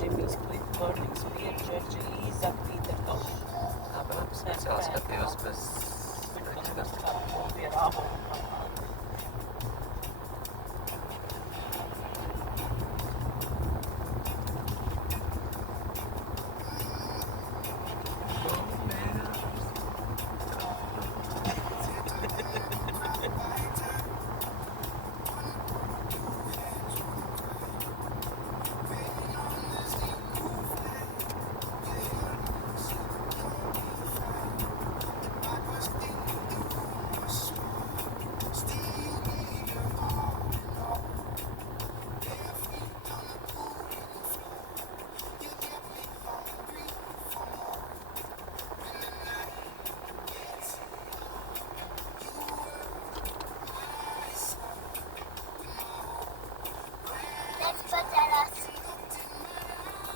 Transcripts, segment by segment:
Jimmy's, Clifford, Spear, George, Lisa, Peter, Tosh. Speciāli skatījos bez Pie rābuma.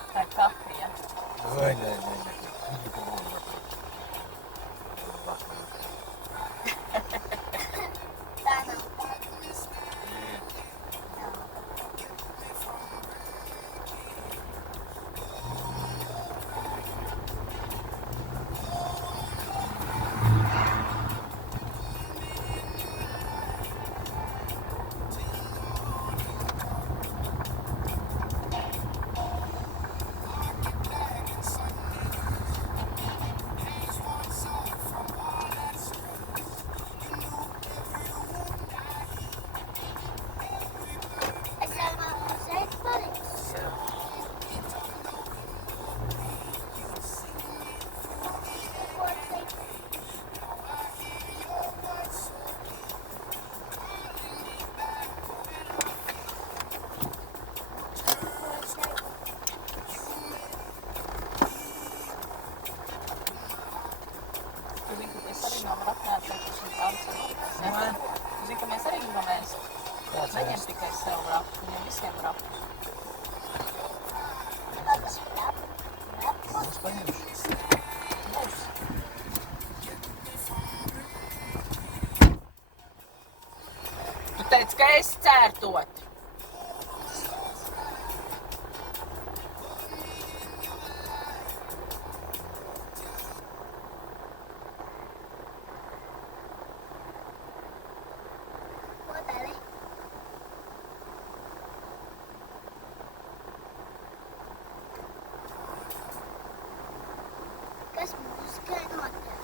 Tā ir kafija. Vai, nē. Tā nav. Es jau nav šeit palicis. Ko teikt? Tu zini, ka mēs arī nav atnācējuši šim tādas. Tu zini, ka mēs arī gribam ēst. Neņem tikai sev rapu, viņam visiem rapu. Mums paņemšu. Būs. Tu teici, ka esi cērtot. Ko dari? Kas mūzikai notiek?